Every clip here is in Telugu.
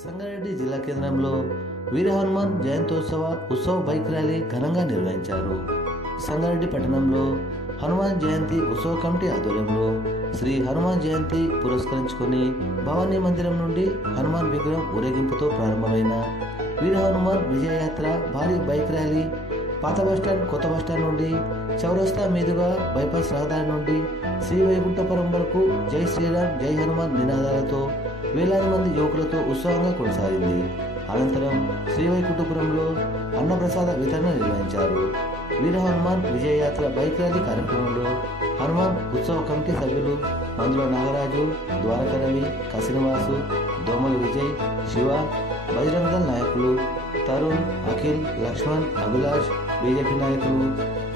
సంగారెడ్డి జిల్లా కేంద్రంలో వీర హనుమాన్ ఉత్సవ బైక్ ర్యాలీ ఘనంగా నిర్వహించారు. సంగారెడ్డి పట్టణంలో హనుమాన్ జయంతి ఉత్సవ కమిటీ ఆధ్వర్యంలో శ్రీ హనుమాన్ జయంతి పురస్కరించుకొని భవానీ మందిరం నుండి హనుమాన్ విగ్రహం ఊరేగింపుతో ప్రారంభమైన వీర హనుమాన్ విజయయాత్ర భారీ బైక్ ర్యాలీ పాత బస్టాండ్ కొత్త బస్టాండ్ నుండి చౌరస్తా మీదుగా బైపాస్ రహదారి నుండి శ్రీ వైకుంఠపురం వరకు జై శ్రీరామ్ జై హనుమాన్ నినాదాలతో వేలాది మంది యువకులతో ఉత్సాహంగా కొనసాగింది. అనంతరం శ్రీ వైకుంఠపురంలో అన్నప్రసాద వితరణ నిర్వహించారు. వీర హనుమాన్ విజయయాత్ర బైక్ ర్యాలీ కార్యక్రమంలో హనుమాన్ ఉత్సవ కమిటీ సభ్యులు మందుల నాగరాజు, ద్వారక రవి, కసినివాసు, దోమల విజయ్, శివ, బజరంగ దళ్ నాయకులు తరుణ్, అఖిల్, లక్ష్మణ్, అభిలాష్, బీజేపీ నాయకులు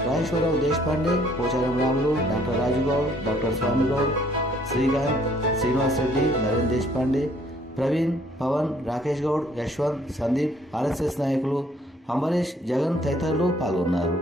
Rajeshwararao Deshpande, Pocharam Ramulu, doctor Rajugoud, doctor Swamigoud, Srikanth, Srinivas Reddy, Narendra Deshpande, Praveen, Pawan, Rakesh Goud, Yashwanth, Sandeep, RSS నాయకులు అంబరీష్, జగన్ తదితరులు పాల్గొన్నారు.